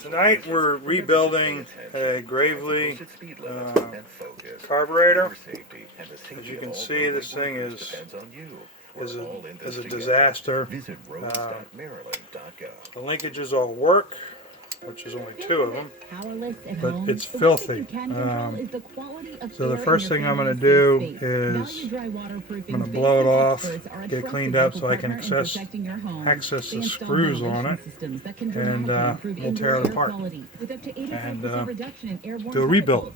Tonight we're rebuilding a Gravely carburetor. As you can see, this thing is a disaster. The linkages all work, which is only 2 of them, but it's filthy. So the first thing I'm going to do is I'm going to blow it off, get it cleaned up so I can access the screws on it, and we'll tear it apart and do a rebuild.